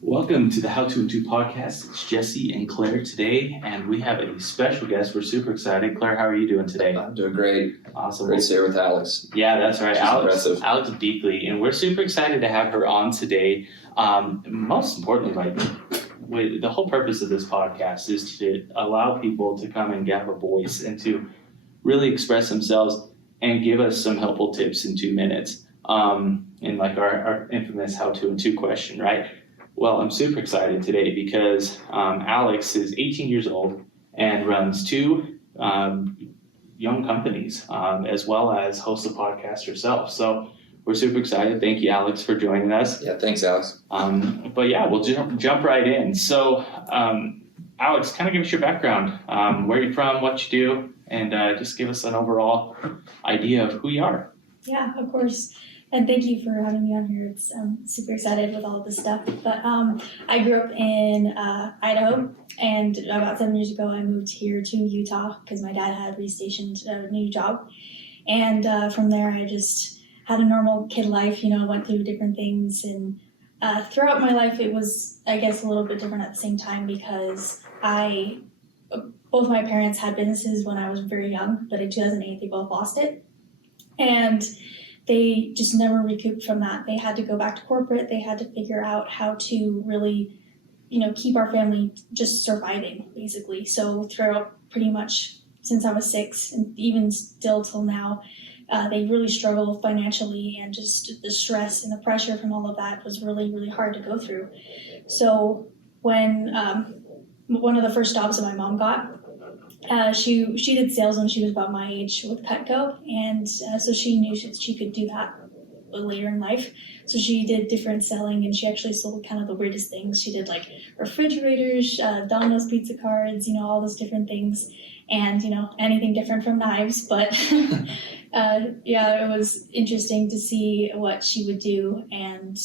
Welcome to the How to Into podcast. It's Jesse and Claire today, and we have a special guest. We're super excited. Claire, how are you doing today? I'm doing great. Awesome. Great to stay with Alex. Yeah, that's right. She's Alex Beekley, and we're super excited to have her on today. Most importantly, the whole purpose of this podcast is to allow people to come and have a voice and to really express themselves and give us some helpful tips in 2 minutes. In like our infamous how to into question, right? Well, I'm super excited today because Alex is 18 years old and runs 2 young companies, as well as hosts a podcast herself. So we're super excited. Thank you, Alex, for joining us. Yeah, thanks, Alex. But yeah, we'll jump right in. So, Alex, kind of give us your background, where you're from, what you do, and just give us an overall idea of who you are. Yeah, of course. And thank you for having me on here. It's super excited with all of this stuff. But I grew up in Idaho, and about 7 years ago, I moved here to Utah because my dad had restationed a new job. And from there, I just had a normal kid life, went through different things. And throughout my life, it was, I guess, a little bit different at the same time because both my parents had businesses when I was very young, but in 2008, they both lost it. And they just never recouped from that. They had to go back to corporate. They had to figure out how to really, keep our family just surviving, basically. So throughout pretty much since I was 6 and even still till now, they really struggle financially, and just the stress and the pressure from all of that was really, really hard to go through. So when one of the first jobs that my mom got, she did sales when she was about my age with Petco, and so she knew she could do that later in life. So she did different selling, and she actually sold kind of the weirdest things. She did like refrigerators, Domino's pizza cards, all those different things, and anything different from knives. But yeah, it was interesting to see what she would do, and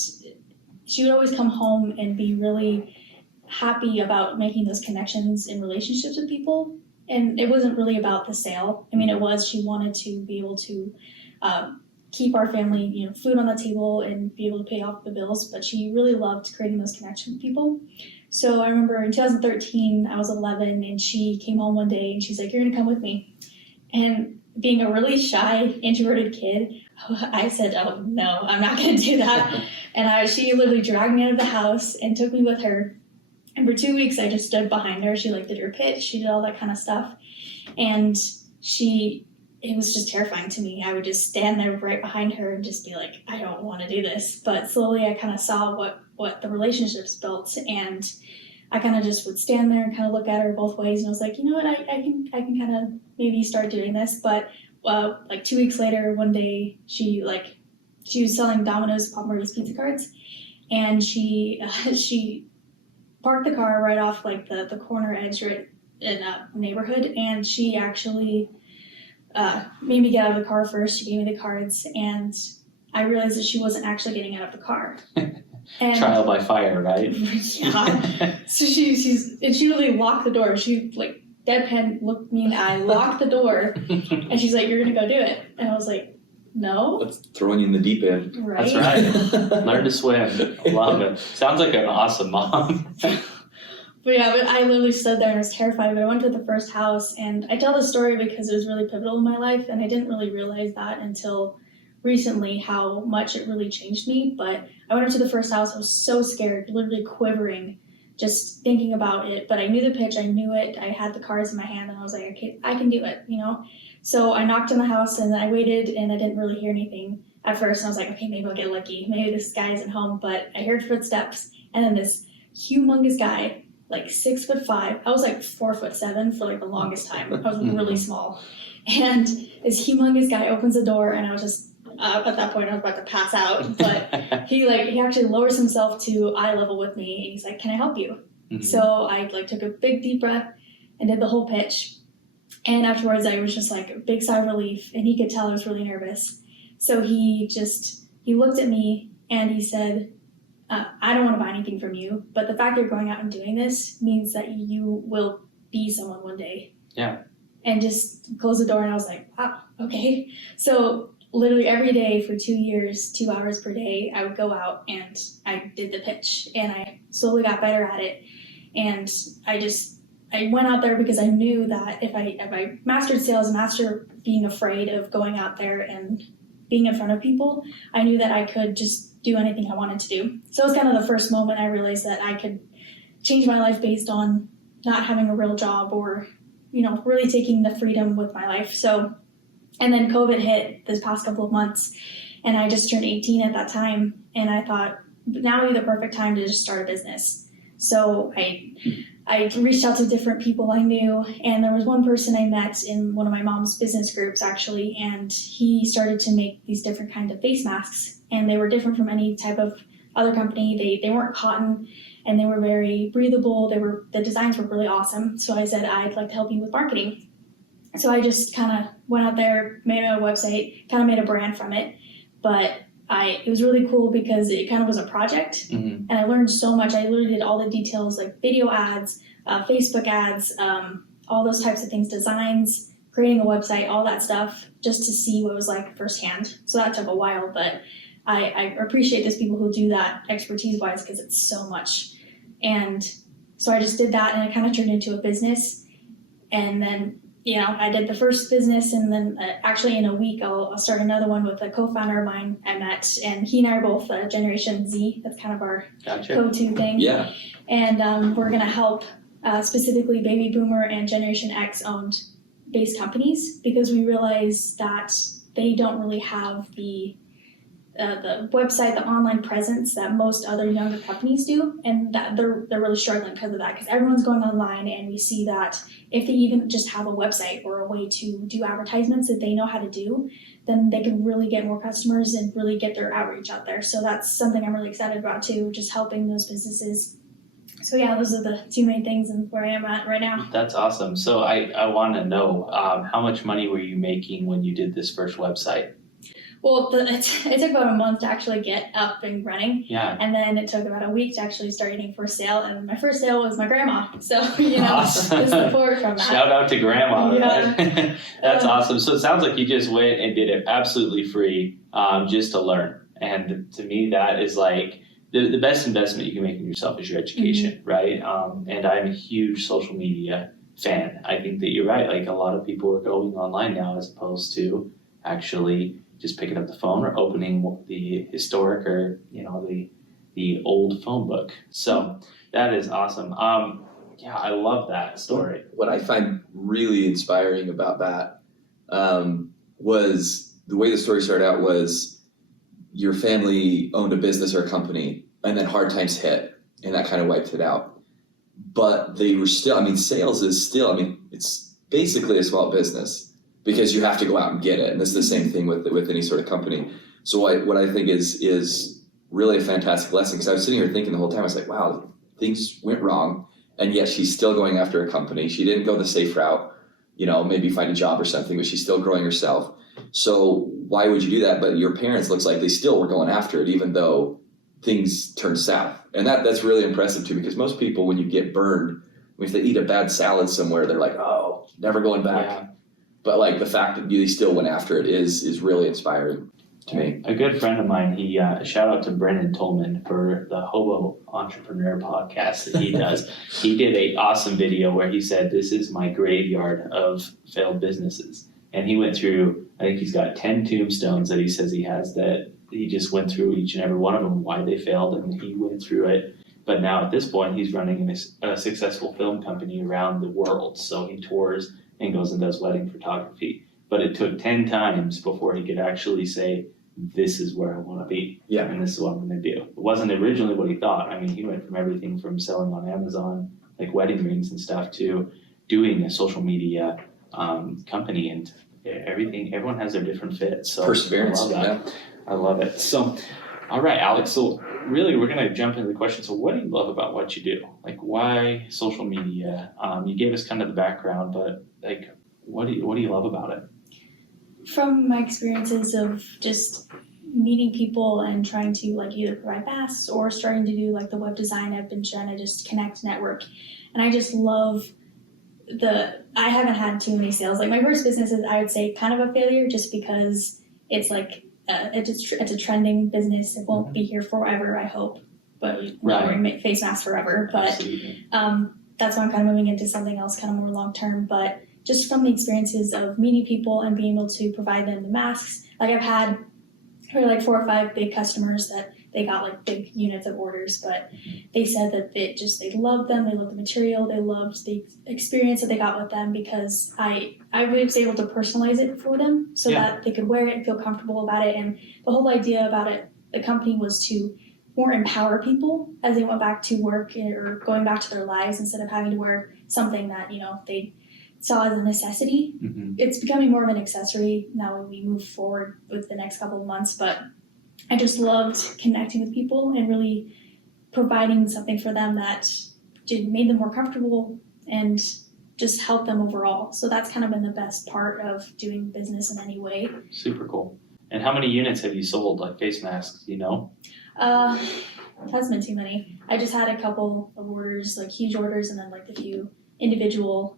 she would always come home and be really happy about making those connections in relationships with people. And it wasn't really about the sale. I mean, it was, she wanted to be able to keep our family, food on the table and be able to pay off the bills, but she really loved creating those connections with people. So I remember in 2013, I was 11, and she came home one day and she's like, "You're gonna come with me." And being a really shy, introverted kid, I said, "Oh no, I'm not gonna do that." And she literally dragged me out of the house and took me with her. And for 2 weeks, I just stood behind her. She did her pitch, she did all that kind of stuff. And it was just terrifying to me. I would just stand there right behind her and just be like, I don't want to do this. But slowly I kind of saw what the relationships built. And I kind of just would stand there and kind of look at her both ways. And I was like, you know what, I can kind of maybe start doing this. But like 2 weeks later, one day, she was selling Domino's Pop Marie's pizza cards. And she parked the car right off like the corner edge right in a neighborhood, and she actually made me get out of the car first. She gave me the cards, and I realized that she wasn't actually getting out of the car. And trial by fire, right? Yeah. So she really locked the door. She like deadpan looked me in the eye, locked the door, and she's like, "You're gonna go do it." And I was like, "No." That's throwing you in the deep end. Right. That's right. Learn to swim. Love it. Sounds like an awesome mom. But I literally stood there and was terrified. But I went to the first house, and I tell this story because it was really pivotal in my life, and I didn't really realize that until recently how much it really changed me. But I went up to the first house. I was so scared, literally quivering, just thinking about it. But I knew the pitch. I knew it. I had the cards in my hand, and I was like, okay, I can do it, So I knocked on the house, and I waited, and I didn't really hear anything at first. And I was like, okay, maybe I'll get lucky. Maybe this guy isn't home. But I heard footsteps, and then this humongous guy, like 6'5". I was like 4'7" for like the longest time. I was really small. And this humongous guy opens the door, and I was just, at that point I was about to pass out. But he actually lowers himself to eye level with me, and he's like, "Can I help you?" Mm-hmm. So I took a big deep breath and did the whole pitch. And afterwards I was just like a big sigh of relief, and he could tell I was really nervous. So he looked at me and he said, "I don't want to buy anything from you, but the fact that you're going out and doing this means that you will be someone one day." Yeah. And just closed the door, and I was like, wow, okay. So literally every day for 2 years, 2 hours per day, I would go out and I did the pitch, and I slowly got better at it. And I went out there because I knew that if I mastered sales, mastered being afraid of going out there and being in front of people, I knew that I could just do anything I wanted to do. So it was kind of the first moment I realized that I could change my life based on not having a real job or, really taking the freedom with my life. So, and then COVID hit this past couple of months, and I just turned 18 at that time, and I thought now would be the perfect time to just start a business. So I reached out to different people I knew, and there was one person I met in one of my mom's business groups actually, and he started to make these different kinds of face masks, and they were different from any type of other company. They weren't cotton, and they were very breathable. The designs were really awesome. So I said, I'd like to help you with marketing. So I just kind of went out there, made a website, kind of made a brand from it, but it was really cool because it kind of was a project, and I learned so much. I literally did all the details like video ads, Facebook ads, all those types of things, designs, creating a website, all that stuff, just to see what it was like firsthand. So that took a while, but I appreciate those people who do that expertise-wise because it's so much. And so I just did that, and it kind of turned into a business. And then I did the first business, and then actually in a week I'll start another one with a co-founder of mine I met, and he and I are both Generation Z. That's kind of our go-to thing. Yeah. And we're going to help specifically baby boomer and Generation X owned based companies, because we realize that they don't really have the website, the online presence that most other younger companies do, and that they're really struggling because of that, because everyone's going online, and we see that if they even just have a website or a way to do advertisements that they know how to do, then they can really get more customers and really get their outreach out there. So that's something I'm really excited about too, just helping those businesses. So yeah, those are the two main things and where I am at right now. That's awesome. So I want to know, how much money were you making when you did this first website? Well, it took about a month to actually get up and running. Yeah. And then it took about a week to actually start getting first sale. And my first sale was my grandma. So, Awesome. the support from that. Shout out to grandma. Yeah. That's awesome. So it sounds like you just went and did it absolutely free, just to learn. And to me, that is like the best investment you can make in yourself is your education, right? And I'm a huge social media fan. I think that you're right. Like, a lot of people are going online now as opposed to actually just picking up the phone or opening the historic or the old phone book. So that is awesome. Yeah, I love that story. What I find really inspiring about that was the way the story started out was your family owned a business or a company, and then hard times hit, and that kind of wiped it out. But they were still, sales is still, it's basically a small business, because you have to go out and get it. And this is the same thing with any sort of company. So what I think is really a fantastic lesson, because I was sitting here thinking the whole time, I was like, wow, things went wrong, and yet she's still going after a company. She didn't go the safe route, maybe find a job or something, but she's still growing herself. So why would you do that? But your parents, looks like they still were going after it, even though things turned south. And that's really impressive too, because most people, when you get burned, if they eat a bad salad somewhere, they're like, oh, never going back. Yeah. But like the fact that you still went after it is really inspiring to me. A good friend of mine, he shout out to Brendan Tolman for the Hobo Entrepreneur podcast that he does. He did an awesome video where he said, this is my graveyard of failed businesses. And he went through, I think he's got 10 tombstones that he says he has, that he just went through each and every one of them, why they failed, and he went through it. But now at this point, he's running a successful film company around the world. So he tours and goes and does wedding photography. But it took 10 times before he could actually say, this is where I want to be. Yeah. And this is what I'm going to do. It wasn't originally what he thought. He went from everything from selling on Amazon, like wedding rings and stuff, to doing a social media company, and everything. Everyone has their different fits. So Perseverance. I love that. I love it. So, all right, Alex. So really, we're going to jump into the question. So what do you love about what you do? Like, why social media? You gave us kind of the background, but like, what do you love about it? From my experiences of just meeting people and trying to like either provide masks or starting to do like the web design, I've been trying to just connect, network. And I just love I haven't had too many sales. Like my first business is, I would say, kind of a failure, just because it's like it's a trending business. It won't be here forever, I hope, but wearing face masks forever. But Absolutely. that's why I'm kind of moving into something else, kind of more long term. But just from the experiences of meeting people and being able to provide them the masks, like I've had probably like 4 or 5 big customers that they got like big units of orders, but they said that they loved them, they loved the material, they loved the experience that they got with them, because I was able to personalize it for them so that they could wear it and feel comfortable about it. And the whole idea about it, the company, was to more empower people as they went back to work or going back to their lives, instead of having to wear something that, you know, they saw as a necessity. It's becoming more of an accessory now when we move forward with the next couple of months, but I just loved connecting with people and really providing something for them that made them more comfortable and just helped them overall. So that's kind of been the best part of doing business in any way. Super cool. And how many units have you sold, like face masks, do you know? Hasn't been too many. I just had a couple of orders, like huge orders, and then like a few individual.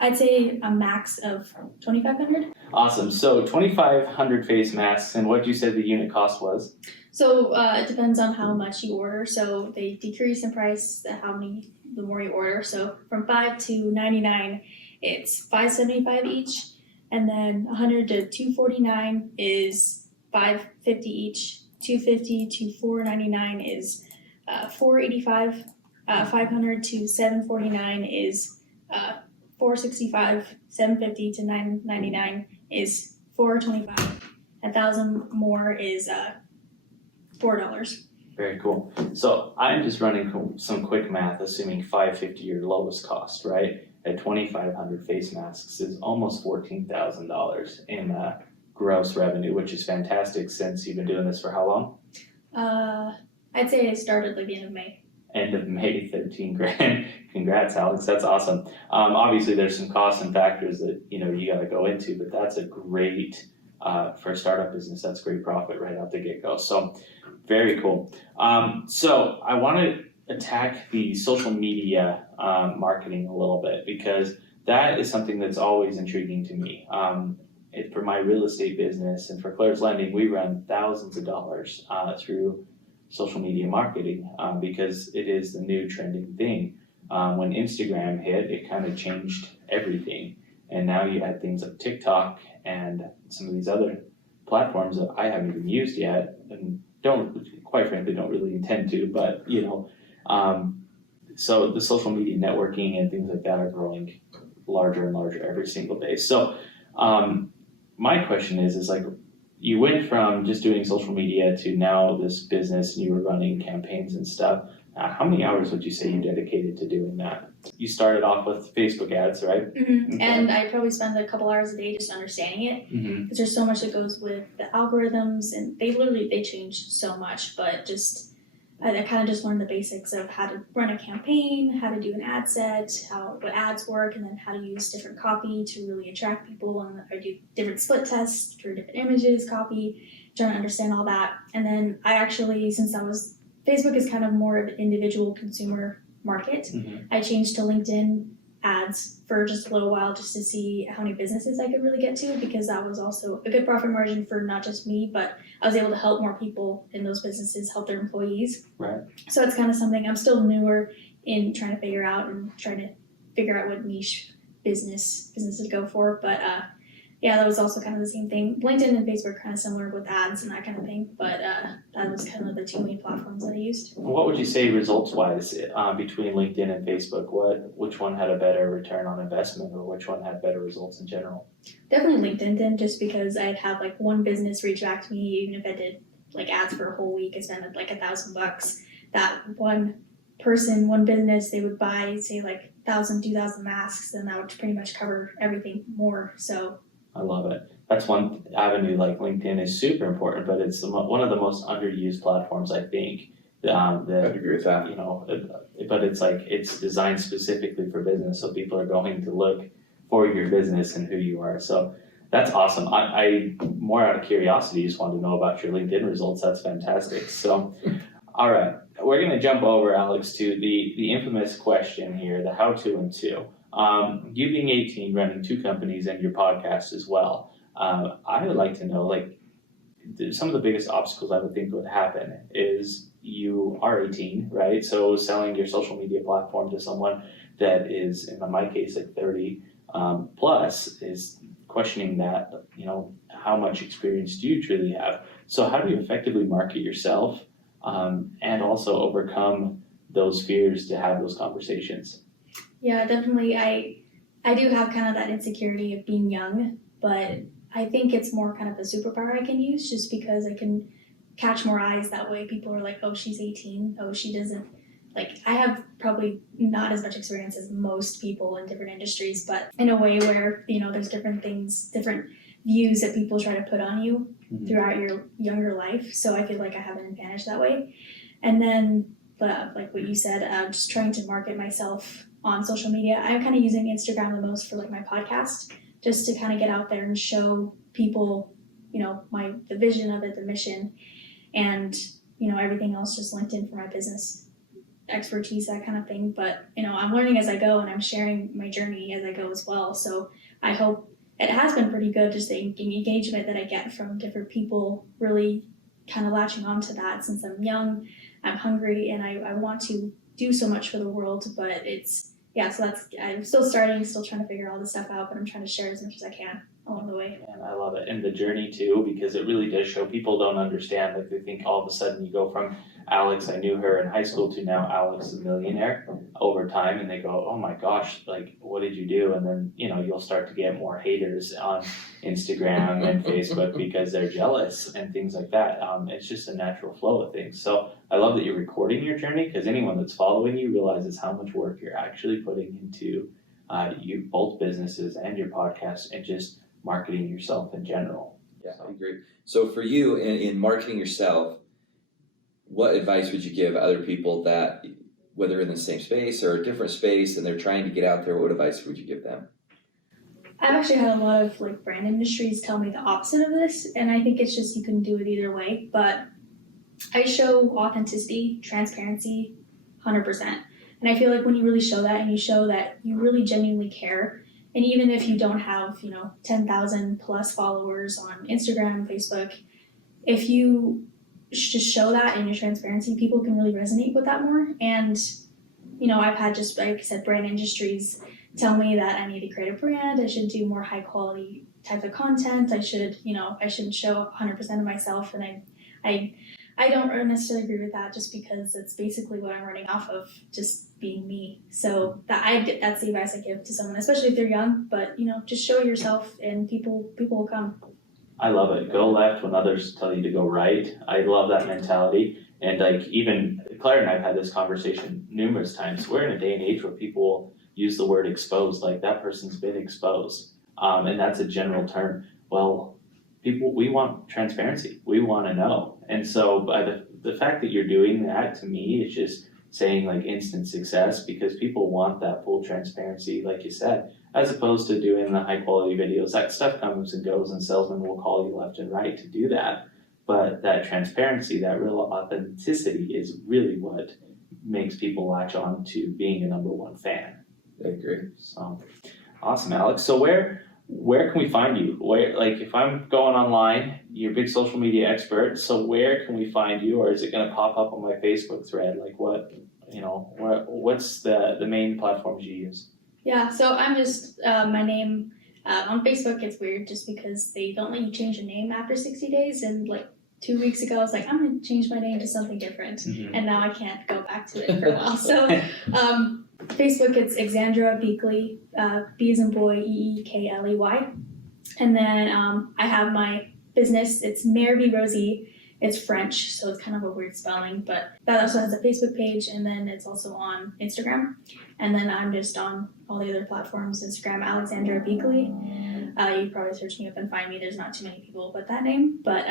I'd say a max of 2,500. Awesome. So 2,500 face masks, and what did you say the unit cost was? So it depends on how much you order. So they decrease in price the more you order. So from $5 to $99, it's $5.75 each, and then $100 to $249 is $5.50 each. $250 to $499 is $485. $500 to $749 is $465. $750 to $999 is $425. $1,000 more is $4. Very cool. So I'm just running some quick math, assuming $550 your lowest cost, right? At 2,500 face masks is almost $14,000 in gross revenue, which is fantastic, since you've been doing this for how long? I'd say I started like the end of May. End of May, 13 grand. Congrats, Alex. That's awesome. Obviously, there's some costs and factors that you got to go into, but that's a great for a startup business. That's great profit right out the get go. So, very cool. So I want to attack the social media marketing a little bit, because that is something that's always intriguing to me. For my real estate business and for Claire's Lending, we run thousands of dollars through social media marketing because it is the new trending thing. When Instagram hit, it kind of changed everything. And now you had things like TikTok and some of these other platforms that I haven't even used yet, and quite frankly don't really intend to, but so the social media networking and things like that are growing larger and larger every single day. So my question is like, you went from just doing social media to now this business, and you were running campaigns and stuff. How many hours would you say you dedicated to doing that? You started off with Facebook ads, right? Mm-hmm. Okay. And I probably spend a couple hours a day just understanding it, because there's so much that goes with the algorithms, and they change so much. But I kind of just learned the basics of how to run a campaign, how to do an ad set, what ads work, and then how to use different copy to really attract people. And I do different split tests for different images, copy, trying to understand all that. And then I actually, Facebook is kind of more of an individual consumer market. I changed to LinkedIn ads for just a little while, just to see how many businesses I could really get to, because that was also a good profit margin for not just me, but I was able to help more people in those businesses help their employees. Right. So it's kind of something I'm still newer in trying to figure out what niche business to go for. But yeah, that was also kind of the same thing. LinkedIn and Facebook are kind of similar with ads and that kind of thing, but that was kind of the two main platforms that I used. What would you say results-wise between LinkedIn and Facebook? Which one had a better return on investment, or which one had better results in general? Definitely LinkedIn did, just because I'd have like one business reach back to me, even if I did like ads for a whole week, I spent like $1,000. That one person, one business, they would buy say like 1,000, 2,000 masks, and that would pretty much cover everything more. So I love it. That's one avenue. Like LinkedIn is super important, but it's one of the most underused platforms, I think. I'd agree with that. But it's designed specifically for business, so people are going to look for your business and who you are. So that's awesome. I more out of curiosity, just wanted to know about your LinkedIn results. That's fantastic. So, all right, we're going to jump over, Alex, to the infamous question here, the how to and to. You being 18, running 2 companies and your podcast as well, I would like to know, like, some of the biggest obstacles I would think would happen is you are 18, right? So selling your social media platform to someone that is, in my case, like 30 plus, is questioning that, how much experience do you truly have? So how do you effectively market yourself and also overcome those fears to have those conversations? Yeah, definitely. I do have kind of that insecurity of being young, but I think it's more kind of a superpower I can use just because I can catch more eyes that way. People are like, oh, she's 18. Oh, she doesn't. Like, I have probably not as much experience as most people in different industries, but in a way where, there's different things, different views that people try to put on you throughout your younger life. So I feel like I have an advantage that way. And then, like what you said, just trying to market myself on social media. I'm kind of using Instagram the most for like my podcast, just to kind of get out there and show people, the vision of it, the mission, and, everything else just linked in for my business expertise, that kind of thing. But, I'm learning as I go and I'm sharing my journey as I go as well. So I hope it has been pretty good, just the engagement that I get from different people really kind of latching onto that. Since I'm young, I'm hungry, and I want to do so much for the world, but so I'm still starting, still trying to figure all this stuff out, but I'm trying to share as much as I can along the way. And I love it. And the journey too, because it really does show people don't understand. Like, they think all of a sudden you go from Alex, I knew her in high school, to now Alex, the millionaire, over time. And they go, oh my gosh, like, what did you do? And then, you'll start to get more haters on Instagram and Facebook because they're jealous and things like that. It's just a natural flow of things. So I love that you're recording your journey, because anyone that's following you realizes how much work you're actually putting into you, both businesses and your podcast, and just marketing yourself in general. Yeah, I agree. So for you, in marketing yourself, what advice would you give other people that, whether in the same space or a different space, and they're trying to get out there, what advice would you give them? I've actually had a lot of like brand industries tell me the opposite of this, and I think it's just you can do it either way. But I show authenticity, transparency, 100%. And I feel like when you really show that, and you show that you really genuinely care, and even if you don't have, 10,000 plus followers on Instagram, Facebook, if you just show that in your transparency, people can really resonate with that more. And, I've had, just like I said, brand industries tell me that I need to create a brand, I should do more high quality type of content, I shouldn't show 100% of myself. And I don't necessarily agree with that, just because it's basically what I'm running off of, just being me. So that's the advice I give to someone, especially if they're young. But just show yourself, and people will come. I love it. Go left when others tell you to go right. I love that mentality. And like, even Claire and I have had this conversation numerous times. We're in a day and age where people use the word exposed, like that person's been exposed. And that's a general term. Well, we want transparency. We want to know. And so by the fact that you're doing that, to me, is just saying like instant success, because people want that full transparency, like you said, as opposed to doing the high quality videos. That stuff comes and goes, and salesmen will call you left and right to do that. But that transparency, that real authenticity, is really what makes people latch on to being a number one fan. I agree. So awesome, Alex. So where can we find you? Where, like, if I'm going online, you're a big social media expert, so where can we find you? Or is it going to pop up on my Facebook thread? Like, what's the main platforms you use? Yeah, so I'm just my name on Facebook. It's weird just because they don't let you change your name after 60 days. And like 2 weeks ago, I was like, I'm going to change my name to something different. Mm-hmm. And now I can't go back to it for a while. So Facebook, it's Alexandra Beekley, B as in boy, Eekley. And then I have my business. It's Mare V Rosie. It's French, so it's kind of a weird spelling, but that also has a Facebook page, and then it's also on Instagram. And then I'm just on all the other platforms. Instagram, Alexandra Beekley. You probably search me up and find me. There's not too many people with that name. But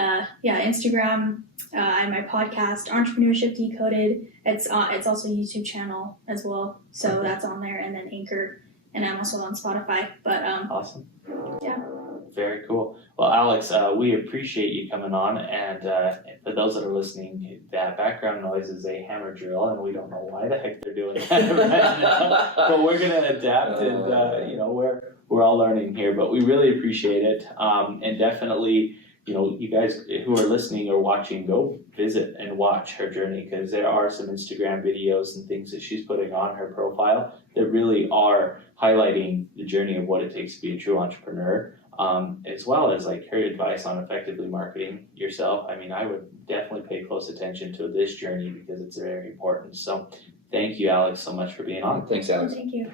Instagram, I have my podcast, Entrepreneurship Decoded. It's also a YouTube channel as well. So that's on there, and then Anchor, and I'm also on Spotify. But awesome. Yeah. Very cool. Well, Alex, we appreciate you coming on, and for those that are listening, that background noise is a hammer drill, and we don't know why the heck they're doing that right now. But we're gonna adapt, and you know, we're all learning here. But we really appreciate it, and definitely, you know, you guys who are listening or watching, go visit and watch her journey, because there are some Instagram videos and things that she's putting on her profile that really are highlighting the journey of what it takes to be a true entrepreneur, as well as like her advice on effectively marketing yourself. I mean, I would definitely pay close attention to this journey because it's very important. So thank you, Alex, so much for being on. Thanks, Alex. Thank you.